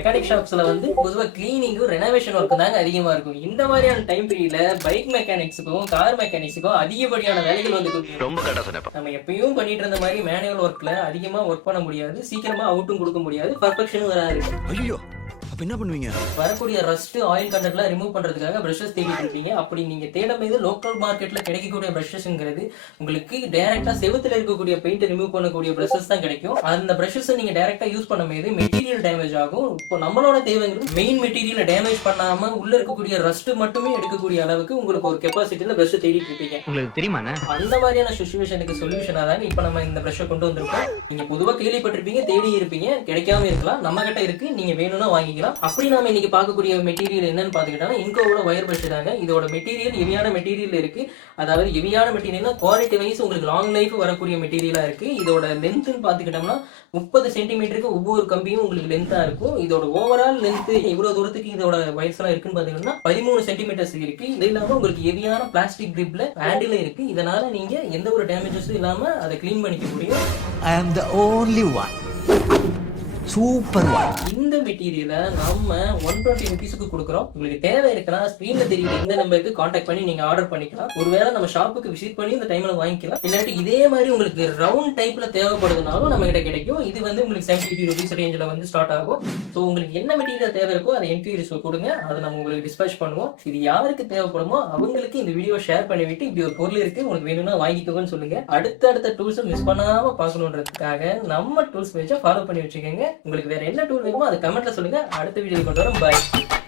Mechanic ஷாப்ஸ்ல வந்து பொதுவா கிளீனிங்கும் renovation work தாங்க அதிகமா இருக்கும். இந்த மாதிரியான டைம் பீரியட்ல பைக் மெக்கானிக்ஸுக்கும் கார் மெக்கானிக்ஸுக்கும் அதிகப்படியான வேலைகள் வந்து குவியும். ரொம்ப கரெக்டா சொன்னப்பா. நம்ம எப்பயும் பண்ணிட்டு இருந்த மாதிரி மேனுவல் ஒர்க்ல அதிகமா ஒர்க் பண்ண முடியாது, சீக்கிரமா அவுட்டும் கொடுக்க முடியாது, பர்ஃபெக்ஷனும் வராது. ஐயோ, அப்ப என்ன பண்ணுவீங்க? வரக்கூடிய ரஸ்ட் ஆயில் கண்டென்ட்லாம் ரிமூவ் பண்றதுக்காக பிரஷஸ் தேடிட்டு இருப்பீங்க. அப்படி நீங்க தேடும் போது லோக்கல் மார்க்கெட்ல கிடைக்கக்கூடிய பிரஷஸ்ங்கிறது உங்களுக்கு டைரக்டா செவுத்துல இருக்கக்கூடிய பெயிண்ட் ரிமூவ் பண்ணக்கூடிய பிரஷஸ் தான் கிடைக்கும். அந்த பிரஷஸ் நீங்க டைரக்டா யூஸ் பண்ணும்போது மெட்டீரியல் டேமேஜ் ஆகும். இப்போ நம்மளோட தேவைங்கிறது மெயின் மெட்டீரியல் டேமேஜ் பண்ணாம உள்ள இருக்கக்கூடிய ரஸ்ட் மட்டுமே எடுக்கக்கூடிய அளவுக்கு உங்களுக்கு ஒரு கெப்பாசிட்டில பிரஷ் தேடிட்டு இருப்பீங்க. உங்களுக்கு தெரியுமாண்ணே? அந்த மாதிரியான சிச்சுவேஷனுக்கு சொல்யூஷனா தான் இப்ப நம்ம இந்த பிரஷ் கொண்டு வந்திருக்கோம். நீங்க பொதுவா கேள்விப்பட்டிருப்பீங்க, தேடி இருப்பீங்க, கிடைக்காம இருக்கலாம். நம்ம கிட்ட இருக்கு, நீங்க வேணும்னா வாங்கிக்கலாம். அப்படி நாம இன்னைக்கு பார்க்கக்கூடிய மெட்டீரியல் என்னன்னு பாத்துக்கிட்டா இன்கோவோட ஒயர் பிரஷ் தாங்க. இதோட மெட்டீரியல் ஹெவியான மெட்டீரியல் இருக்கு. அதாவது ஹெவியான மெட்டீரியல்னா குவாலிட்டி வைஸ் உங்களுக்கு லாங் லைஃப் வரக்கூடிய மெட்டீரியலா இருக்கு. இதோட லென்த்னு பாத்துக்கிட்டோம்னா 30 சென்டிமீட்டருக்கு ஒவ்வொரு கம்பியும் உங்களுக்கு லென்த்தா இருக்கும். இதோட ஓவரால் லென்த் இவ்வளவு தூரத்துக்கு இதோட வயர்ஸ் எல்லாம் இருக்குன்னு பாத்தீங்கன்னா 13 சென்டிமீட்டர்ஸ் இருக்கு. இது இல்லாம உங்களுக்கு ஹெவியான பிளாஸ்டிக் கிரிப்ல ஹேண்டில் இருக்கு. இதனால நீங்க எந்த ஒரு டேமேஜஸும் இல்லாம அதை கிளீன் பண்ணிக்க முடியும். I am the only one. Super one. இந்த மெட்டீரியலை நம்ம 120 ருபீஸ்க்கு கொடுக்குறோம். உங்களுக்கு தேவை இருக்கலாம், ஸ்கிரீன்ல தெரியுது இந்த நம்பருக்கு கான்டாக்ட் பண்ணி நீங்க ஆர்டர் பண்ணிக்கலாம். ஒருவேளை நம்ம ஷாப்புக்கு விசிட் பண்ணி இந்த டைம்ல வாங்கிக்கலாம். இல்லாட்டி இதே மாதிரி உங்களுக்கு ரவுண்ட் டைப்ல தேவைப்படுதுனாலும் நம்ம கிட்ட கிடைக்கும். இது வந்து உங்களுக்கு 70 ருபீஸ் ரேஞ்சில் வந்து ஸ்டார்ட் ஆகும். ஸோ உங்களுக்கு என்ன மெட்டீரியல் தேவை இருக்கோ அதை என்கொயரிஸ் கொடுங்க, அதை நம்ம உங்களுக்கு டிஸ்பேச் பண்ணுவோம். இது யாருக்கு தேவைப்படுமோ அவங்களுக்கு இந்த வீடியோ ஷேர் பண்ணிவிட்டு இப்படி ஒரு பொருள் இருக்கு உங்களுக்கு வேணும்னா வாங்கிக்கோங்கன்னு சொல்லுங்க. அடுத்த டூல்ஸை மிஸ் பண்ணாம பார்க்கணுன்றதுக்காக நம்ம டூல்ஸ் பேஜை ஃபாலோ பண்ணி வச்சுக்கோங்க. உங்களுக்கு வேற என்ன டூல் வேணுமோ அதை கமெண்ட்ல சொல்லுங்க. அடுத்த வீடியோ கொண்டு வரோம். பாய்.